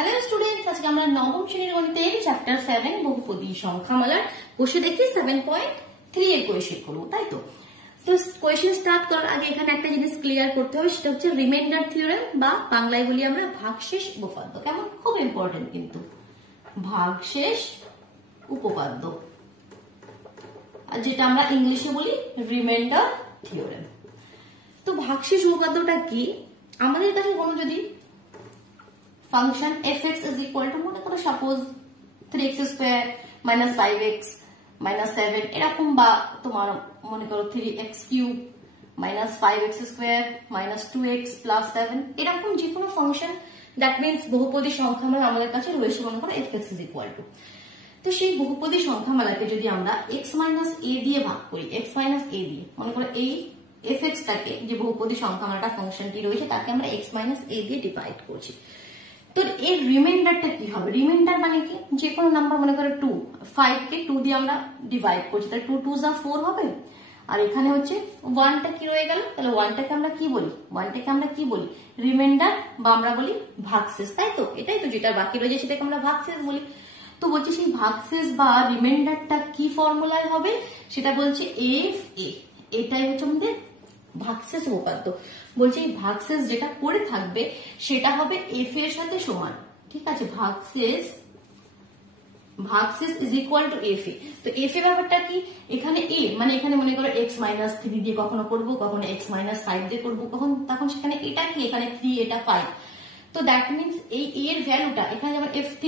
Hello students, আজকে আমরা নবম শ্রেণীর গণিতের চ্যাপ্টার 7 বহুপদী সংখ্যামালার বসে দেখি 7.3 এর কোয়েশ্চেন করব, তাই তো। তো কোয়েশ্চেন স্টার্ট করার আগে এখানে একটা জিনিস ক্লিয়ার করতে হবে, সেটা হচ্ছে রিমাইন্ডার থিওরেম বা বাংলায় বলি আমরা ভাগশেষ উপপাদ্য। কেমন, খুব ইম্পর্টেন্ট কিন্তু ভাগশেষ উপপাদ্য, আর যেটা আমরা ইংলিশে বলি রিমাইন্ডার থিওরেম। তো ভাগশেষ উপপাদ্যটা কি? আমাদের কাছে কোনো যদি function fx is equal to মনে করো suppose 3x square minus 5x minus 7 এরকম, বা তোমার মনে করো 3x cube minus 5x square minus 2x plus 7 এরকম যে কোনো ফাংশন, দ্যাট মিন্স বহুপদী সংখ্যামালা আমাদের কাছে রয়েছে, মনে করো fx is equal to। তো সেই বহুপদী সংখ্যামালাকে যদি আমরা x মাইনাস a দিয়ে ভাগ করি, x মাইনাস a দিয়ে, মনে করো এই fx টাকে যে বহুপদী সংখ্যামালাটা ফাংশনটি রয়েছে তাকে আমরা x মাইনাস a দিয়ে ডিভাইড করছি। তো এর রিমাইন্ডারটা কি হবে? রিমাইন্ডার মানে কি, যে কোনো নাম্বার মনে করে 2, 5 কে 2 দিয়ে আমরা ডিভাইড করছি, তাহলে 2 2 যা 4 হবে, আর এখানে হচ্ছে 1টা কি রয়ে গেল, তাহলে 1টাকে আমরা কি বলি? 1টাকে আমরা কি বলি? রিমাইন্ডার, বা আমরা বলি ভাগশেষ, তাই তো। এটাই তো, যেটা বাকি রয়েছে সেটাকে আমরা ভাগশেষ বলি। তো বলছি সেই ভাগশেষ বা রিমাইন্ডারটা কি ফর্মুলায় হবে, সেটা বলছে এফ এ। এটাই হচ্ছে আমাদের ভাগশেষ উপপাদ্য। বলছে এই ভাগশেষ যেটা পড়ে থাকবে সেটা হবে এফ এর সাথে সমান, ঠিক আছে। ভাগশেষ ইজ ইকুয়াল টু এফ এ। তো এফ এর ব্যাপারটা কি, এখানে এ মানে এখানে মনে করো এক্স মাইনাস 3 দিয়ে কখনো করবো, কখনো এক্স মাইনাস 5 দিয়ে করবো, তখন সেখানে এটা কি, এখানে 3 এটা 5। তো দ্যাট মিনস এই এর ভ্যালুটা এখানে যেমন f3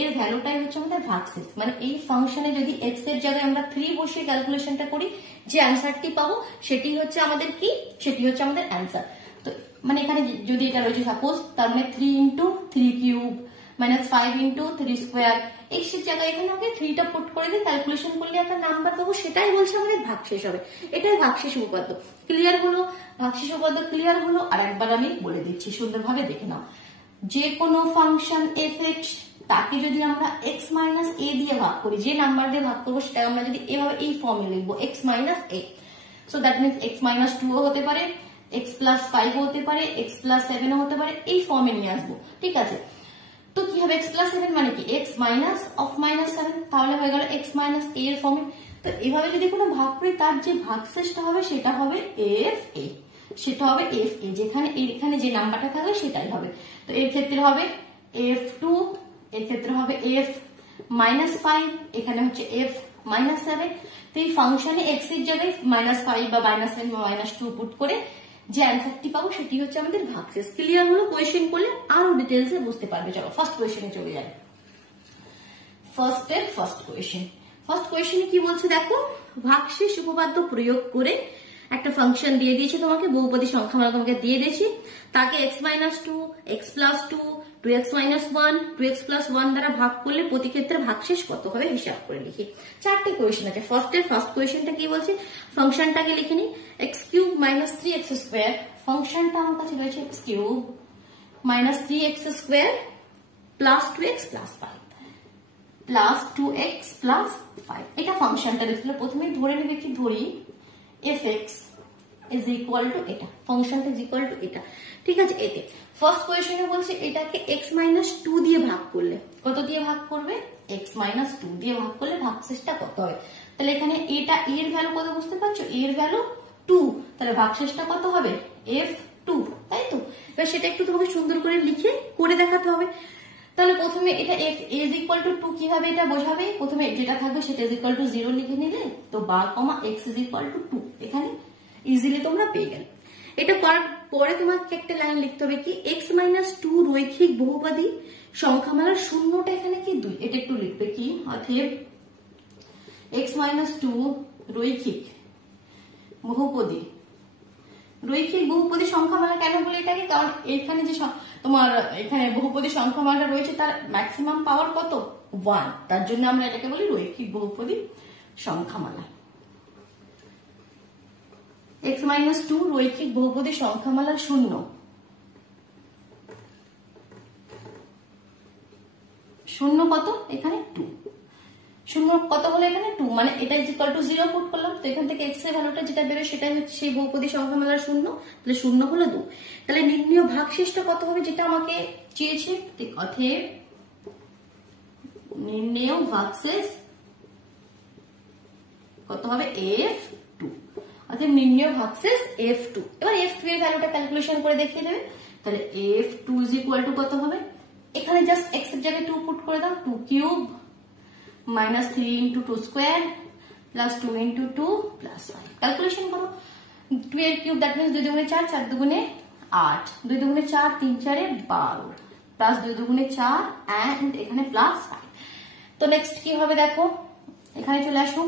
এর ভ্যালুটাই হচ্ছে আমাদের ভাগশেষ। মানে এই ফাংশনে যদি x এর জায়গায় আমরা 3 বসিয়ে ক্যালকুলেশনটা করি, যে অ্যান্সারটি পাবো সেটি হচ্ছে আমাদের কি, সেটি হচ্ছে আমাদের অ্যান্সার। তো মানে এখানে যদি এটা রয়েছে সাপোজ, তার মানে 3 into 3 cube minus 5 into 3 square, x এর জায়গায় এখানে আমাকে 3টা পুট করে দিয়ে ক্যালকুলেশন করলে একটা নাম্বার পাবো, সেটাই বলছে আমাদের ভাগশেষ হবে। এটাই ভাগশেষ উপপাদ্য। ক্লিয়ার হলো? ভাগশেষ উপপাদ্য ক্লিয়ার হলো। আর একবার আমি বলে দিচ্ছি, সুন্দরভাবে দেখে নাও। যে কোনো ফাংশন fx তাকে যদি আমরা x মাইনাস a দিয়ে ভাগ করি, যে নাম্বার দিয়ে ভাগ করবো সেটা আমরা যদি এভাবে এই ফর্মে লিখবো x minus a, so that means x minus 2 হতে পারে, x প্লাস 5 হতে পারে, x প্লাস 7 হতে পারে, এই ফর্মে নিয়ে আসবো, ঠিক আছে। তো কি হবে, x প্লাস 7 মানে কি x মাইনাস অফ মাইনাস 7, তাহলে হয়ে গেল x মাইনাস a এর ফর্মে। তো এভাবে যদি কোনো ভাগ করি, তার যে ভাগশেষটা হবে সেটা হবে f a, সেটা হবে f a, যেখানে এখানে যে নাম্বারটা থাকবে সেটাই হবে। তো এর ক্ষেত্রে হবে f2, এর ক্ষেত্রে হবে f মাইনাস 5, এখানে হচ্ছে f মাইনাস 7। তো এই ফাংশনে x এর জায়গায় মাইনাস 5 বা মাইনাস 7 বা মাইনাস 2 পুট করে যে অ্যান্সারটি পাবো সেটি হচ্ছে আমাদের ভাগশেষ। ক্লিয়ার হলো? কোয়েশ্চেন করলে আরো ডিটেলসে বুঝতে পারবে। চলো ফার্স্ট কোয়েশ্চেনে চলে যাই। ফার্স্ট কোয়েশ্চেনে কি বলছে দেখো, ভাগশেষ উপপাদ্য প্রয়োগ করে একটা ফাংশন দিয়ে দিয়েছে তোমাকে, বহুপদী সংখ্যামালা তোমাকে দিয়ে দিয়েছি, তাকে x minus 2, x plus 2, 2x minus 1, 2x plus 1 দ্বারা ভাগ করলে প্রতি ক্ষেত্রে ভাগশেষ কত হবে হিসাব করে লিখি। 4টে কোয়েশ্চেন আছে। ফার্স্ট কোয়েশ্চেনটা কি বলছে, ফাংশনটাকে লিখে নি, x cube minus 3x square, ফাংশনটা আমার কাছে রয়েছে x cube minus 3x square plus 2x plus 5 plus 2x plus 5। এটা ফাংশনটা দেখছিল, প্রথমে ধরে নেবে, কি ধরি, fx is equal to এটা, ফাংশনটা is equal to এটা, ঠিক আছে। এতে ফার্স্ট কোয়েশ্চেনে বলছে এটাকে x মাইনাস 2 দিয়ে ভাগ করলে, কত দিয়ে ভাগ করবে, x মাইনাস 2 দিয়ে ভাগ করলে ভাগশেষটা কত হবে। তাহলে এখানে এটা এর ভ্যালু কত বুঝতে পারছো, এর ভ্যালু 2, তাহলে ভাগশেষটা কত হবে, f2, তাই তো। এবার সেটা একটু তোমাকে সুন্দর করে লিখে করে দেখাতে হবে। তাহলে প্রথমে এটা f is equal to 2 কিভাবে এটা বোঝাবে, প্রথমে যেটা থাকবে সেটা is equal to 0 লিখে নিলে, তো বা কমা x is equal to 2 এখানে ইজিলি তোমরা পেয়ে গেলে। এটা করার পরে তোমাকে একটা লাইন লিখতে হবে, কি x মাইনাস 2 রৈখিক বহুপদী সংখ্যামালার শূন্যটা এখানে কি 2, এটা একটু লিখবে, কি অতএব x মাইনাস 2 রৈখিক বহুপদী সংখ্যামালা। কেন বলি এটাকে, কারণ এখানে যে তোমার এখানে বহুপদী সংখ্যামালাটা রয়েছে তার ম্যাক্সিমাম পাওয়ার কত, 1, তার জন্য আমরা এটাকে বলি রৈখিক বহুপদী সংখ্যামালা। x মাইনাস 2 রৈখিক বহুপদী সংখ্যামালার শূন্য কত, এখানে 2, শূন্য কত হলো এখানে 2, মানে এটা ইজ ইকুয়াল টু 0 পুট করলাম, তো এখান থেকে x এর ভ্যালুটা যেটা বেরোয় সেটাই হচ্ছে সেই বহুপদী সংখ্যামালার শূন্য, তাহলে শূন্য হলো 2। তাহলে নির্ণেয় ভাগশেষটা কত হবে যেটা আমাকে চেয়েছে, অতএব নির্ণেয় ভাগশেষ কত হবে f2, অতএব নির্ণেয় ভাগশেষ f2। এবার f2 এর ভ্যালুটা ক্যালকুলেশন করে দেখিয়ে দেবে, তাহলে f2 ইজ ইকুয়াল টু কত হবে, এখানে জাস্ট x এর জায়গায় 2 পুট করে দাও, 2 cube minus 3 into 2 square plus 2 into 2 plus 5। Calculation করো, 2 এর কিউব দ্যাট মিনস 2 দুগুণে 4, 4 দুগুণে 8, 2 দুগুণে 4, 3 4 12 প্লাস 2 দুগুণে 4 এন্ড এখানে প্লাস 5। তো নেক্সট কি হবে দেখো, এখানে চলে আসো,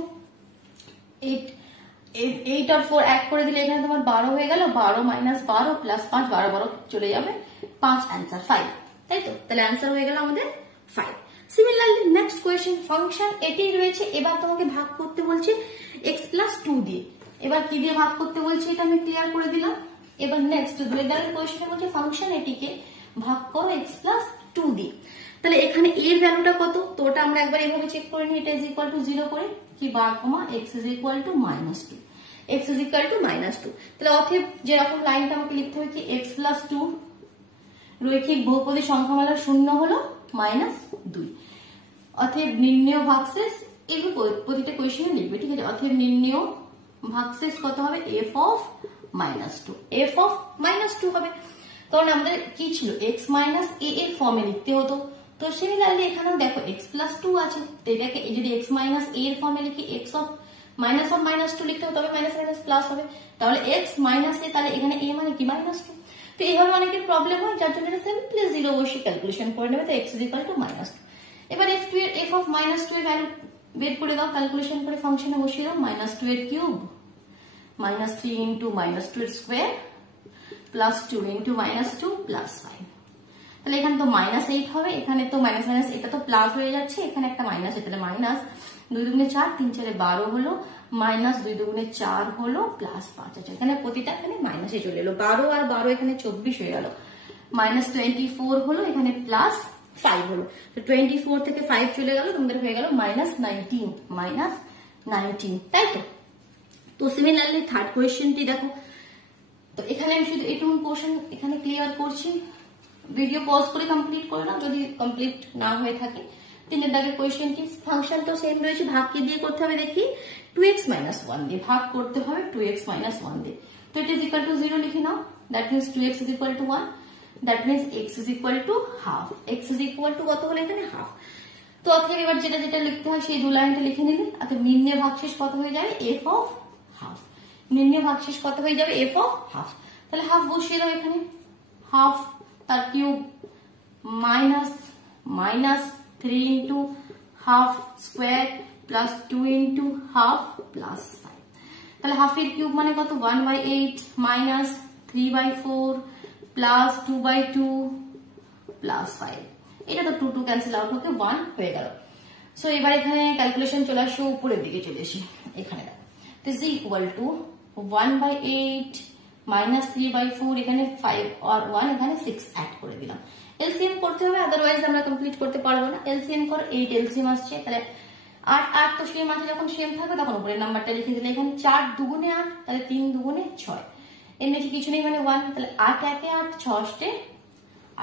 8 আর 4 এক করে দিলে এখানে তোমার 12 হয়ে গেল, 12 মাইনাস 12 প্লাস 5, 12 12 চলে যাবে 5, অ্যান্সার 5, তাই তো? তাহলে অ্যান্সার হয়ে গেল আমাদের 5। সিমিলারলি নেক্সট কোয়েশ্চেন, ফাংশন এটি রয়েছে, এবার তোমাকে ভাগ করতে বলছে x প্লাস 2 দিয়ে। এবার কি দিয়ে ভাগ করতে বলছে এটা আমি ক্লিয়ার করে দিলাম। এবার নেক্সট দুয়ের কোয়েশ্চেনে বলছে ফাংশন এটিকে ভাগ করো x প্লাস 2 দিয়ে। তাহলে এখানে এর ভ্যালুটা কত, তো ওটা আমরা একবার এইভাবে চেক করে নিই, এটা ইজ ইকুয়াল টু 0 করে কি বার কমা x is equal two -2, x is equal two -2। তাহলে অতএব যেরকম লাইনটা আমাকে লিখতে হবে কি x প্লাস 2 রৈখিক বহুপদী সংখ্যামালার শূন্য হলো -2। অতএব নির্ণেয় ভাগশেষ, এগুলো প্রতিটা কোয়েশ্চেনে লিখবে, ঠিক আছে? অতএব নির্ণেয় ভাগশেষ কত হবে, f অফ -2, f অফ -2 হবে, কারণ আমাদের কি ছিল x মাইনাস a এর ফর্মে লিখতে হতো। তো সিমিলারলি এখানেও দেখো x প্লাস 2 আছে, তো এটাকে যদি x মাইনাস a এর ফর্মে লিখি x অফ -2 লিখতে হবে, তবে মাইনাস মাইনাস প্লাস হবে, তাহলে x মাইনাস a, তাহলে এখানে a মানে কি -2। তো এইভাবে অনেকের প্রবলেম হয়, যার জন্য সিম্পলি 0 বসে ক্যালকুলেশন করে নেবে, তো x ইজ ইকুয়াল টু -2। এবার f অফ -2 এর ভ্যালু বের করে দাও, ক্যালকুলেশন করে ফাংশনে বসিয়ে দাও, -2 এর কিউব -3 ইন্টু -2 এর স্কোয়ার প্লাস 2 ইন্টু -2 প্লাস 5। তাহলে এখানে তো -8 হবে, এখানে তো মাইনাস মাইনাস এটা তো প্লাস হয়ে যাচ্ছে, এখানে একটা মাইনাস, তাহলে মাইনাস 2 দুগুণে 4, 3 4 12 হলো, মাইনাস 2 দুগুণে 4 হলো প্লাস 5। আচ্ছা, এখানে প্রতিটা এখানে মাইনাসে চলে এলো, 12 আর 12 এখানে 24 হয়ে গেল, -24 হলো, এখানে প্লাস 5 হলো, তো 24 থেকে 5 চলে গেল, তোমাদের হয়ে গেল -19, তাই তো? তো সিমিলারলি থার্ড কোয়েশ্চেনটি দেখো, তো এখানে আমি শুধু এইটুকু পোর্শন এখানে ক্লিয়ার করছি, ভিডিও পজ করে কমপ্লিট করে নাও যদি কমপ্লিট না হয়ে থাকে। 3 দাগের কোয়েশ্চেনটি, ফাংশন তো সেম রয়েছে, ভাগ কি দিয়ে করতে হবে দেখি, 2x - 1 দিয়ে ভাগ করতে হবে, 2x - 1 দিয়ে। তো এটা ইজ ইকুয়াল টু 0 লিখে নাও, that means 2x is equal to 1, that means x is equal to half, x is equal to কত হলো এখানে হাফ। তো অতএব এবার যেটা যেটা লিখতে হয় সেই 2 লাইনটা লিখে নিলে, অতএব নির্ণেয় ভাগশেষ কত হয়ে যাবে, f অফ হাফ, নির্ণেয় ভাগশেষ কত হয়ে যাবে, f অফ হাফ। তাহলে হাফ বসিয়ে দাও এখানে, হাফ তার cube -3 into half square plus 2 into half plus 5। তাহলে হাফের কিউব মানে কত, 1/8 মাইনাস 3/4 প্লাস 2/2 প্লাস 5। এটা তো 2 2 ক্যান্সেল আউট হতে 1 হয়ে গেল। সো এবার এখানে ক্যালকুলেশন চলে আসো, উপরের দিকে চলে আসি, এখানে দেখো this is equal two 1/8 minus 3/4, এখানে 5 আর 1 এখানে 6 অ্যাড করে দিলাম। এলসিএম করতে হবে, আদারওয়াইজ আমরা কমপ্লিট করতে পারবো না। এলসিএম করো, 8 এলসিএম আসছে, তাহলে 8 তো সেম আছে, যখন সেম থাকবে তখন উপরের নাম্বারটা লিখে দিলে, এখানে 4 দুগুণে 8, তাহলে 3 দুগুণে 6, এর নিচে কিছু নেই মানে 1, তাহলে 8 একে 8, 6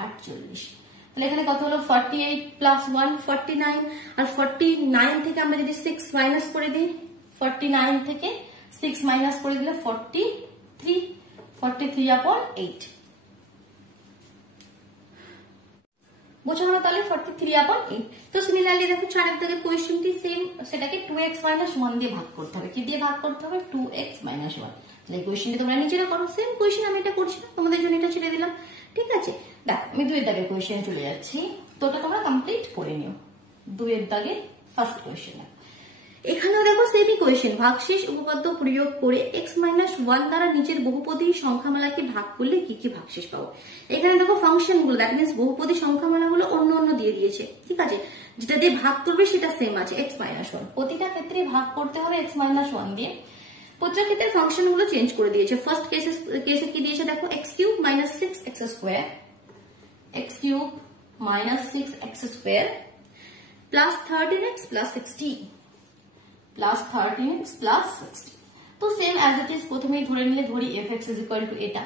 8 48। তাহলে এখানে কত হলো, 48 প্লাস 1 49, আর 49 থেকে আমরা যদি 6 মাইনাস করে দিই, 49 থেকে 6 মাইনাস করে দিলে 43/8 বোঝা হলো, তাহলে 43/8। তো সিমিলারলি দেখো 4 দাগের কোয়েশ্চেনটি সেম, সেটাকে 2x - 1 দিয়ে ভাগ করতে হবে, কি দিয়ে ভাগ করতে হবে, 2x - 1। তাহলে এই কোয়েশ্চেনটি তোমরা নিজেরা করো, সেম কোয়েশ্চেন আমি এটা করছি না, তোমাদের জন্য এটা ছেড়ে দিলাম, ঠিক আছে? দেখো আমি 2 দাগের কোয়েশ্চেনে চলে যাচ্ছি, তো ওটা তোমরা কমপ্লিট করে নিও। 2 দাগের ফার্স্ট কোয়েশ্চেন, এখানেও দেখো সেমই কোয়েশ্চেন, ভাগশেষ উপপাদ্য প্রয়োগ করে x - 1 দ্বারা নিচের বহুপদী সংখ্যামালাকে ভাগ করলে কি কি ভাগশেষ পাবো। এখানে দেখো ফাংশন গুলো, দ্যাট মিন্স বহুপদী সংখ্যামালা গুলো অন্য অন্য দিয়ে দিয়েছে, ঠিক আছে? যেটা দিয়ে ভাগ করবে সেটা সেম আছে, x - 1, প্রতিটা ক্ষেত্রে ভাগ করতে হবে x - 1 দিয়ে। প্রতিটা ক্ষেত্রে ফাংশন গুলো চেঞ্জ করে দিয়েছে। ফার্স্ট কেসে কি দিয়েছে দেখো, x cube minus 6x square, x cube minus 6x square plus 13x plus 60 plus 13x plus 60। তো সেম অ্যাজ ইট ইজ প্রথমেই ধরে নিলে ধরি fx ইজ ইকুয়াল টু এটা,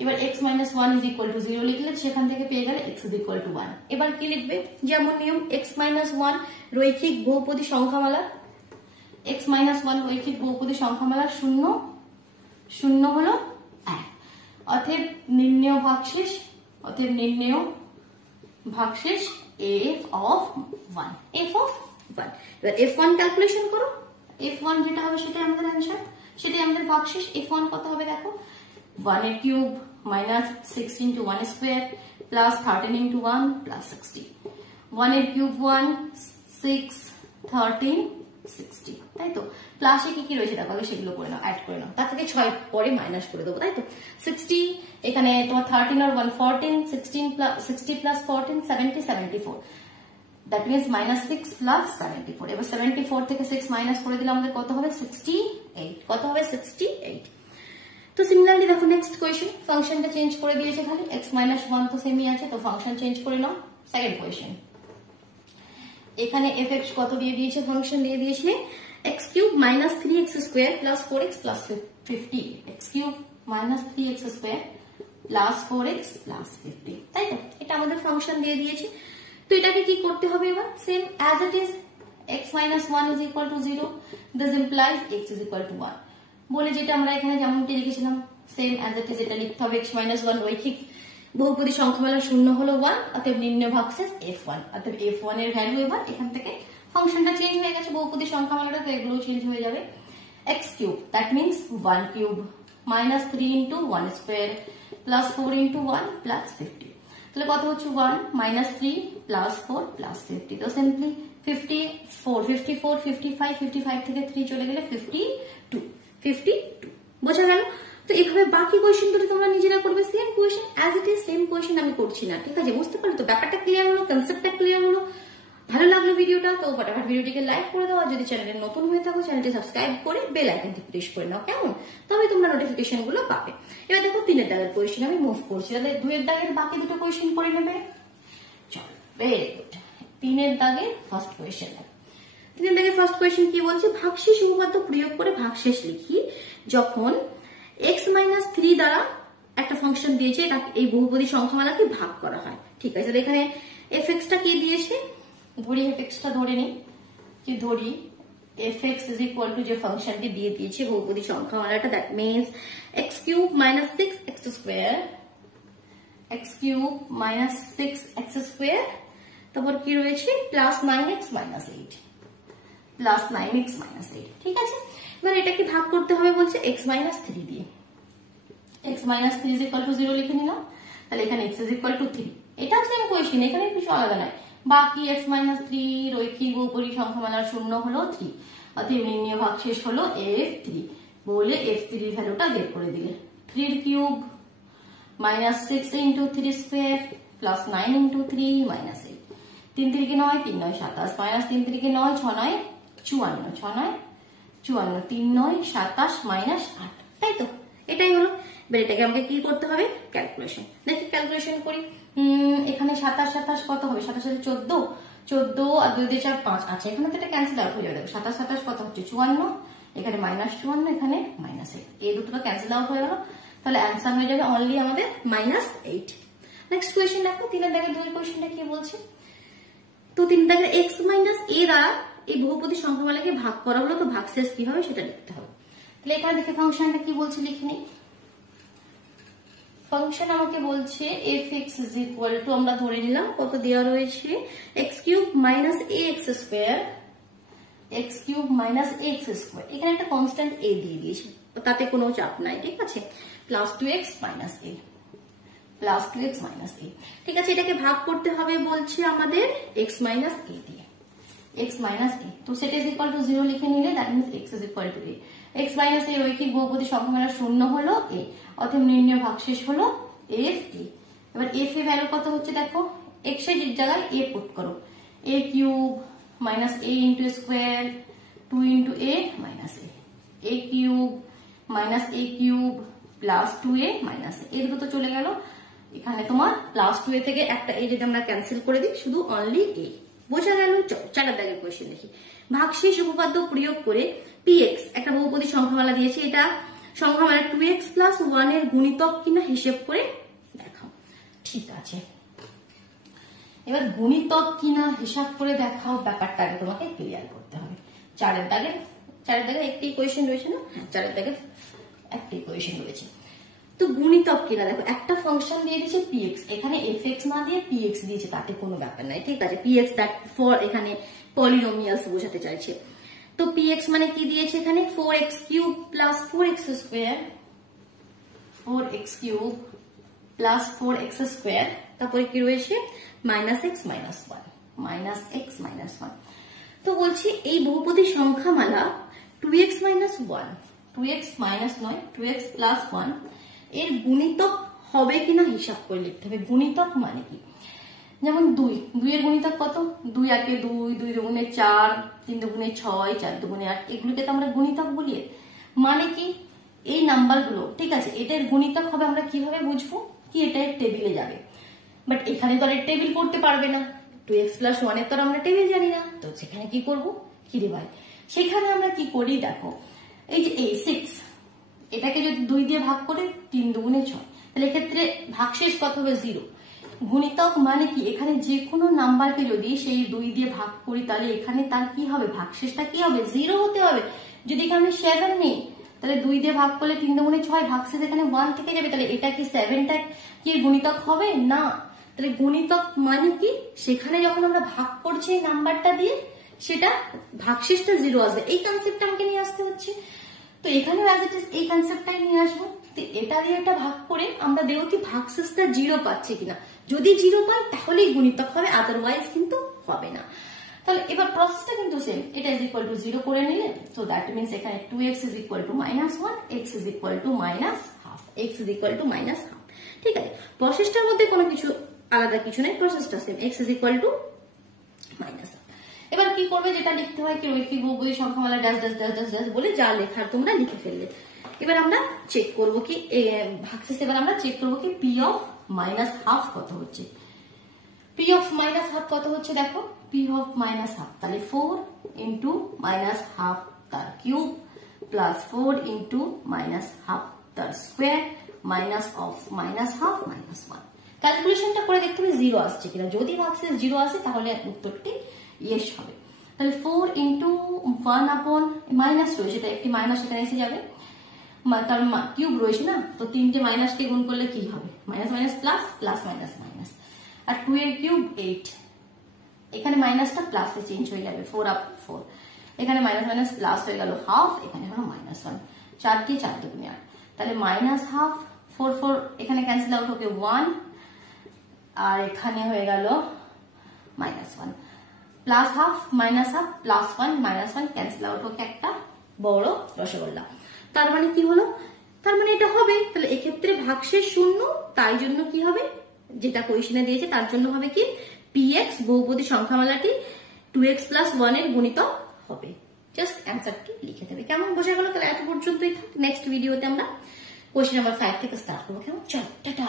এবার x minus 1 is equal to 0 লিখলে সেখান থেকে পেয়ে গেলে x ইজ ইকুয়াল টু 1। এবার কি লিখবে, যেমন নিয়ম x মাইনাস 1 রৈখিক বহুপদী সংখ্যামালা, x মাইনাস 1 রৈখিক বহুপদী সংখ্যামালা 0 0 হলো 1, অতএব নির্ণেয় ভাগশেষ, অতএব নির্ণেয় ভাগশেষ f অফ 1, f অফ 1। এবার f1 ক্যালকুলেশন করো, f1 যেটা হবে সেটাই আমাদের অ্যানসার, সেটাই আমাদের ভাগশেষ। f1 কত হবে দেখো, 1 এর cube minus 6 into 1 square plus 13 into 1 plus 60। 1 এর কিউব 1, 6, 13, 60, তাই তো। প্লাসে কি কি রয়েছে দেখো, আগে সেগুলো করে নাও, অ্যাড করে নাও, তার থেকে 6 পরে মাইনাস করে দেবো, তাই তো। 60 এখানে তোমার 13 আর 1 14, 60 plus 14 70, 74, that means minus 6 plus 74। এবার 74 থেকে 6 মাইনাস করে দিলে আমাদের কত হবে 68, কত হবে 68। তো সিমিলারলি দেখো নেক্সট কোয়েশ্চেন, ফাংশনটা চেঞ্জ করে দিয়েছে খালি, x মাইনাস 1 তো সেমই আছে, তো ফাংশন চেঞ্জ করে নাও। সেকেন্ড কোয়েশ্চেন, এখানে fx কত দিয়ে দিয়েছে, ফাংশন দিয়ে দিয়েছে x cube minus 3x square plus 4x plus 50, x cube minus 3x square plus 4x plus 50, তাই তো। এটা আমাদের ফাংশন দিয়ে দিয়েছে। তো এটাকে কি করতে হবে, এবার same as it is x minus 1 is equal to 0, this implies x is equal to 1 বলে যেটা আমরা এখানে যেমনটি লিখেছিলাম সেম অ্যাজ ইট ইজ এটা লিখতে হবে। x মাইনাস 1 রৈখিক বহুপদী সংখ্যামালা 0 হলো 1, অতএব নির্ণেয় ভাগশেষ f1, অতএব f1 এর ভ্যালু এবার এখান থেকে ফাংশনটা চেঞ্জ হয়ে গেছে বহুপদী সংখ্যামালাটা, তো এগুলো চেঞ্জ হয়ে যাবে। x cube that means 1 cube minus 3 into 1 square plus 4 into 1 plus 50, তাহলে কত হচ্ছে 1 মাইনাস 3 প্লাস 4 প্লাস 50, তো সিম্পলি 54, 54, 55, 55 থেকে 3 চলে গেলে 52, 52 বোঝা গেল। তো এইভাবে বাকি কোয়েশ্চেন গুলো তোমরা নিজেরা করবে, same question as it is, same question আমি করছি না, ঠিক আছে। বুঝতে পারলে তো, ব্যাপারটা ক্লিয়ার হলো, কনসেপ্টটা ক্লিয়ার হলো। ভালো লাগলো ভিডিওটা তো ফটাফট ভিডিওটিকে লাইক করে দাও, আর যদি চ্যানেলে নতুন হয়ে থাকো চ্যানেলটি সাবস্ক্রাইব করে বেল আইকনটি প্রেস করে নাও, কেমন, তবে তোমরা নোটিফিকেশন গুলো পাবে। এবার দেখো 3 এর দাগের কোয়েশ্চেন আমি মুভ করছি, তাহলে 2 এর দাগের বাকি দুটো কোয়েশ্চেন করে নেবে। চলো ভেরি গুড। 3 এর দাগের ফার্স্ট কোয়েশ্চেন, 3 এর দাগের ফার্স্ট কোয়েশ্চেন কি বলছে, ভাগশেষ উপপাদ্য প্রয়োগ করে ভাগশেষ লিখি যখন x মাইনাস 3 দ্বারা একটা ফাংশন দিয়েছে এই বহুপদী সংখ্যামালাকে ভাগ করা হয়, ঠিক আছে। এখানে fx টা কি দিয়েছে, ধরি fx টা ধরে নিই, কি ধরি fx ইজ ইকুয়াল টু যে ফাংশনটি দিয়ে দিয়েছে বহুপদী সংখ্যামালাটা, that means x cube minus 6x square, x cube minus 6x square, তারপর কি রয়েছে plus 9x minus 8, plus 9x minus 8, ঠিক আছে। এবার এটাকে ভাগ করতে হবে বলছে x মাইনাস 3 দিয়ে, x minus 3 is equal to 0 লিখে নিলাম, তাহলে এখানে x ইজ ইকুয়াল টু 3, এটাও সেম কোয়েশ্চেন, এখানে কিছু আলাদা নয়। বাকি x মাইনাস 3 রৈখিক বহুপদী সংখ্যামালার 0 হলো 3, অতএব নির্ণেয় ভাগশেষ হলো f3 বলে f3 এর ভ্যালুটা বের করে দিলে 3 এর cube minus 6 into 3 square plus 9 into 3 minus 8, 3 3 9, 3 9 27, minus 3 3 9, 6 9 54, 6 9 54, 3 9 27 minus 8, তাই তো, এটাই হলো। এবার এটাকে আমাকে কি করতে হবে, ক্যালকুলেশন, দেখি ক্যালকুলেশন করি। এখানে 27 27 কত হবে, 27 সাথে 14, 14 আর 2 দিয়ে 4 5, আচ্ছা এখানে তো এটা ক্যান্সেল আউট হয়ে যাবে, দেখো 27 27 কত হচ্ছে 54, এখানে মাইনাস 54, এখানে মাইনাস 8, এই দুটো ক্যান্সেল আউট হয়ে গেল, তাহলে অ্যান্সার হয়ে যাবে অনলি আমাদের মাইনাস 8। নেক্সট কোয়েশ্চেন দেখো, 3 এর দাগের 2 কোয়েশ্চেনটা কি বলছে, তো 3 এর দাগের x মাইনাস a দ্বারা এই বহুপদী সংখ্যামালাকে ভাগ করা হলো, তো ভাগশেষ কি হবে সেটা লিখতে হবে। তাহলে এখানে দেখে ফাংশনটা কি বলছে লিখে নিই। ফাংশন আমাকে বলছে fx ইজ ইকুয়াল টু, আমরা ধরে নিলাম কত দেওয়া রয়েছে, x cube minus ax square, x cube minus ax square, এখানে একটা কনস্ট্যান্ট a দিয়ে দিয়েছে, তাতে কোনো চাপ নাই, ঠিক আছে, plus 2x minus a, plus 2x minus a, ঠিক আছে। এটাকে ভাগ করতে হবে বলছে আমাদের x মাইনাস a দিয়ে, x মাইনাস a, তো সেটা ইজ ইকুয়াল টু 0 লিখে নিলে that means x is equal two a, x minus a রৈখিক বহুপদী সংখ্যামালা 0 হলো a, অতএব নির্ণেয় ভাগশেষ হলো f a। এবার f এর ভ্যালু কত হচ্ছে দেখো, x এর জায়গায় a পুট করো, a cube minus a into square 2 into a minus a cube minus a cube plus 2a minus a, এই দুটো তো চলে গেল, এখানে তোমার প্লাস 2a থেকে একটা a যদি আমরা ক্যান্সেল করে দিই শুধু অনলি a, বোঝা গেল? 4 দাগের কোয়েশ্চেন দেখি। ভাগশেষ উপপাদ্য প্রয়োগ করে px একটা বহুপদী সংখ্যামালা দিয়েছে, এটা সংখ্যামালা 2x + 1 এর গুণিতক কিনা হিসেব করে দেখাও। ঠিক আছে, এবার গুণিতক কিনা হিসাব করে দেখাও, ব্যাপারটা আগে তোমাকে ক্লিয়ার করতে হবে। 4 দাগে একটি কোয়েশ্চেন রয়েছে না? হ্যাঁ, 4 দাগে একটি কোয়েশ্চেন রয়েছে। তো গুণিতক কিনা দেখো, একটা ফাংশন দিয়ে দিয়েছে px, এখানে fx না দিয়ে px দিয়েছে, তাতে কোনো ব্যাপার নাই। ঠিক আছে, px দ্যাট ফর এখানে পলিনোমিয়ালস বোঝাতে চাইছে। তো px মানে কি দিয়েছে এখানে? 4x³ + 4x², 4x³ + 4x², তারপরে কি রয়েছে? -x - 1, -x - 1। তো বলছি এই বহুপদী সংখ্যামালা 2x - 1, 2x - নয় 2x + 1 এর গুণিতক হবে কিনা হিসাব করে লিখতে হবে। গুণিতক মানে কি? যেমন 2 এর গুণিতক কত? 2 একে 2, 2 দুগুণে 4, 3 দুগুণে 6, 4 দুগুণে 8, এগুলোকে তো আমরা গুণিতক বলি। মানে কি? এই নাম্বারগুলো, ঠিক আছে, এটার গুণিতক হবে। আমরা কিভাবে বুঝবো? কি এটা টেবিলে যাবে, বাট এখানে তো আর টেবিল পড়তে পারবে না। 2x + 1 এর তো আমরা টেবিল জানি না, তো সেখানে কি করব? কি রে ভাই, সেখানে আমরা কি করি দেখো, এই যে এই 6, এটাকে যদি 2 দিয়ে ভাগ করে 3 দুগুণে 6, তাহলে এক্ষেত্রে ভাগশেষ কত হবে? 0। গুণিতক মানে কি? এখানে যে কোনো নাম্বারকে যদি সেই 2 দিয়ে ভাগ করি, তাহলে এখানে তার কি হবে? ভাগশেষটা কি হবে? 0 হতে হবে। যদি এখানে 7 নেই, তাহলে 2 দিয়ে ভাগ করলে 3 দুগুণে 6, ভাগশেষ এখানে 1 থেকে যাবে, তাহলে এটা কি 7টা কি গুণিতক হবে? না। তাহলে গুণিতক মানে কি? সেখানে যখন আমরা ভাগ করছি নাম্বারটা দিয়ে, সেটা ভাগশেষটা 0 আসবে। এই কনসেপ্টটা আমাকে নিয়ে আসতে হচ্ছে। তো এখানে এই কনসেপ্টটাই নিয়ে আসবো। তো এটা দিয়ে এটা ভাগ করে আমরা দেখব কি ভাগশেষটা 0 পাচ্ছে কিনা। যদি 0 পাই তাহলেই গুণিতক হবে, আদারওয়াইজ কিন্তু হবে না। তাহলে এবার প্রসেসটা কিন্তু সেম। এটা = 0 করে নিলে, তো দ্যাট মিনস এখানে 2x = -1, x = -half, x = -half। ঠিক আছে, প্রসেসটার মধ্যে কোনো কিছু আলাদা কিছু নেই, প্রসেসটা সেম, x = -half। এবার কি করবে? যেটা লিখতে হয় কি, রৈখিক বহুপদী সংখ্যামালা dash dash dash dash dash বলে যা লেখার তোমরা লিখে ফেললে। এবার আমরা চেক করব কি ভাগশেষ, এবার আমরা চেক করব কি p of -half কত হচ্ছে। p of -half কত হচ্ছে দেখো, p of -half, তাহলে 4 × -half তার কিউব প্লাস 4 × -half তার স্কয়ার মাইনাস অফ -half -1। ক্যালকুলেশনটা করে দেখতে হবে 0 আসছে কিনা। যদি ভাগশেষ 0 আসে তাহলে উত্তরটি ইয়েস হবে। তাহলে 4 × 1 মাইনাস রয়েছে, এটা একটি মাইনাস এখানে এসে যাবে, তার কিউব রয়েছে না, তো 3টে মাইনাসকে গুণ করলে কি হবে? Minus minus plus, plus minus minus. আর 2 এর কিউব 8, এখানে মাইনাসটা প্লাসে চেঞ্জ হয়ে যাবে, 4 up 4, এখানে মাইনাস মাইনাস প্লাস হয়ে গেল হাফ, এখানে হলো -1, 4 কে 4 দুগুণে 8, তাহলে -half, 4 4 এখানে ক্যান্সেল আউট হবে 1, আর এখানে হয়ে গেল -1, plus half minus half plus 1 -1 cancel out হোক একটা বড় রসগোল্লা। তার মানে কি হলো? তার মানে এটা হবে। তাহলে এক্ষেত্রে ভাগশেষ 0, তাই জন্য কি হবে? যেটা কোয়েশ্চেনে দিয়েছে তার জন্য হবে কি px বহুপদী সংখ্যামালাটি 2x + 1 এর গুণিতক হবে। জাস্ট অ্যান্সারটি লিখে দেবে। কেমন বোঝা গেল? তাহলে এত পর্যন্তই। নেক্সট ভিডিওতে আমরা কোয়েশ্চেন নাম্বার 5 থেকে স্টার্ট করবো। কেমন? চল, টাটা।